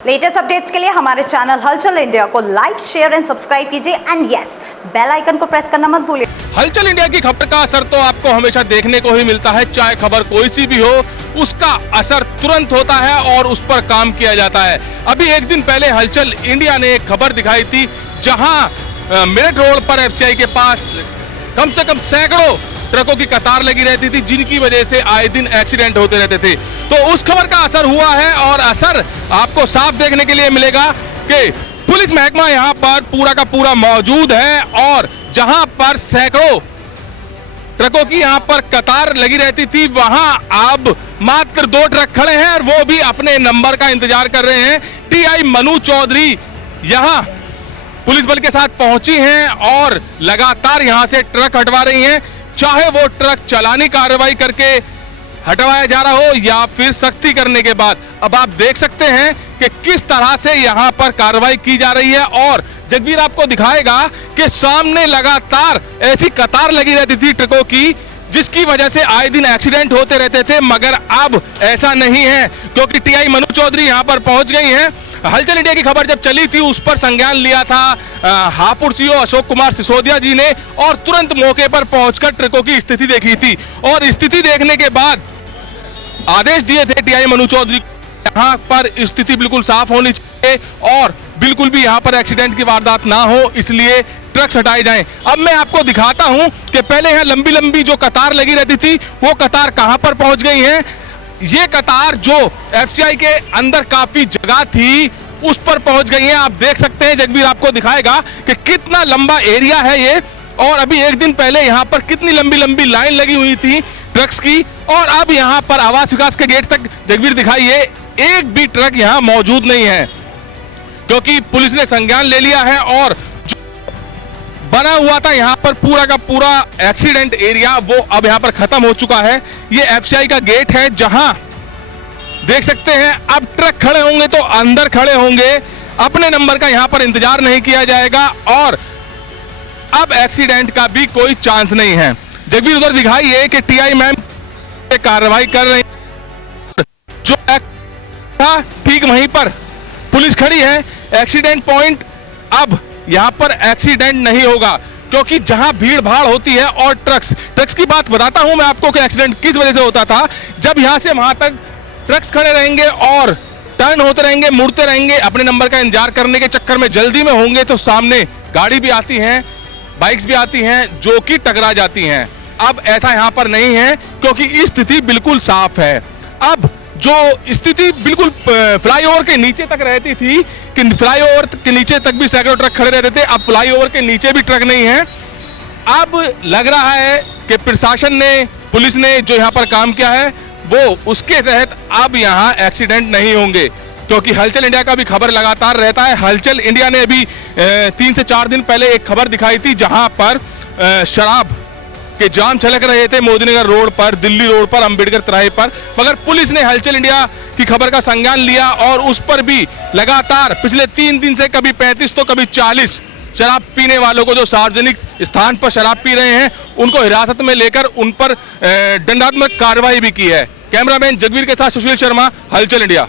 Latest updates के लिए हमारे चैनल हलचल इंडिया को लाइक, शेयर एंड सब्सक्राइब कीजिए एंड यस, बेल आइकन को प्रेस करना मत भूलिए। हलचल इंडिया की खबर का असर तो आपको हमेशा देखने को ही मिलता है, चाहे खबर कोई सी भी हो, उसका असर तुरंत होता है और उस पर काम किया जाता है। अभी एक दिन पहले हलचल इंडिया ने एक खबर दिखाई थी, जहां मेरठ रोड पर एफसीआई के पास कम से कम सैकड़ों ट्रकों की कतार लगी रहती थी, जिनकी वजह से आए दिन एक्सीडेंट होते रहते थे। तो उस खबर का असर हुआ है और असर आपको साफ देखने के लिए मिलेगा कि पुलिस महकमा यहां पर पूरा का पूरा मौजूद है और जहां पर सैकड़ों ट्रकों की यहां पर कतार लगी रहती थी, वहां अब मात्र 2 ट्रक खड़े हैं और वो भी अपने नंबर का इंतजार कर रहे हैं। टीआई मनु चौधरी यहां पुलिस बल के साथ पहुंची हैं और लगातार यहां से ट्रक हटवा रही हैं, चाहे वो ट्रक चालानी कार्रवाई करके हटवाया जा रहा हो या फिर सख्ती करने के बाद। अब आप देख सकते हैं कि किस तरह से यहां पर कार्रवाई की जा रही है और जगवीर आपको दिखाएगा कि सामने लगातार ऐसी कतार लगी रहती थी ट्रकों की, जिसकी वजह से आए दिन एक्सीडेंट होते रहते थे। मगर अब ऐसा नहीं है, क्योंकि टीआई मनु चौधरी यहां पर पहुंच गई हैं। हलचल इंडिया की खबर जब चली थी, उस पर संज्ञान लिया था हापुड़ सीओ अशोक कुमार सिसोदिया जी ने और तुरंत मौके पर पहुंचकर ट्रकों की स्थिति देखी थी और स्थिति देखने के बाद आदेश दिए थे टीआई मनु चौधरी, यहाँ पर स्थिति बिल्कुल साफ होनी चाहिए और बिल्कुल भी यहाँ पर एक्सीडेंट की वारदात ना हो, इसलिए ट्रक्स हटाए जाएं। अब मैं आपको दिखाता हूं कि पहले यहाँ लंबी लंबी जो कतार लगी रहती थी, वो कतार कहां पर पहुंच गई है। ये कतार जो एफसीआई के अंदर काफी जगह थी, उस पर पहुंच गई है। आप देख सकते हैं, जगवीर आपको दिखाएगा कि कितना लंबा एरिया है ये और अभी एक दिन पहले यहाँ पर कितनी लंबी लंबी लाइन लगी हुई थी ट्रक्स की, और अब यहाँ पर आवास विकास के गेट तक जगवीर दिखाइए, एक भी ट्रक यहाँ मौजूद नहीं है, क्योंकि पुलिस ने संज्ञान ले लिया है और बना हुआ था यहाँ पर पूरा का पूरा एक्सीडेंट एरिया, वो अब यहाँ पर खत्म हो चुका है। ये एफसीआई का गेट है, जहां देख सकते हैं अब ट्रक खड़े होंगे तो अंदर खड़े होंगे, अपने नंबर का यहाँ पर इंतजार नहीं किया जाएगा और अब एक्सीडेंट का भी कोई चांस नहीं है। जगवीर उधर दिखाइए कि टीआई मैम कार्रवाई कर रही है, जो था ठीक वहीं पर पुलिस खड़ी है। एक्सीडेंट पॉइंट, अब यहां पर एक्सीडेंट नहीं होगा, क्योंकि जहां भीड़ भाड़ होती है और ट्रक्स की बात बताता हूं मैं आपको कि एक्सीडेंट किस वजह से होता था। जब यहां से वहां तक ट्रक्स खड़े रहेंगे और टर्न होते रहेंगे, मुड़ते रहेंगे, अपने नंबर का इंतजार करने के चक्कर में जल्दी में होंगे तो सामने गाड़ी भी आती है, बाइक्स भी आती हैं, जो कि टकरा जाती हैं। अब ऐसा यहां पर नहीं है, क्योंकि स्थिति बिल्कुल साफ है। अब जो स्थिति बिल्कुल फ्लाईओवर के नीचे तक रहती थी कि फ्लाईओवर के नीचे तक भी सैकड़ों ट्रक खड़े रहते थे, अब फ्लाईओवर के नीचे भी ट्रक नहीं है। अब लग रहा है कि प्रशासन ने, पुलिस ने जो यहाँ पर काम किया है, वो उसके तहत अब यहाँ एक्सीडेंट नहीं होंगे, क्योंकि हलचल इंडिया का भी खबर लगातार रहता है। हलचल इंडिया ने अभी 3 से 4 दिन पहले एक खबर दिखाई थी, जहां पर शराब के जाम छलक रहे थे मोदीनगर रोड पर, दिल्ली रोड पर, अंबेडकर तिराहे पर, मगर पुलिस ने हलचल इंडिया की खबर का संज्ञान लिया और उस पर भी लगातार पिछले 3 दिन से कभी 35 तो कभी 40 शराब पीने वालों को, जो सार्वजनिक स्थान पर शराब पी रहे हैं, उनको हिरासत में लेकर उन पर दंडात्मक कार्रवाई भी की है। कैमरामैन जगवीर के साथ सुशील शर्मा, हलचल इंडिया।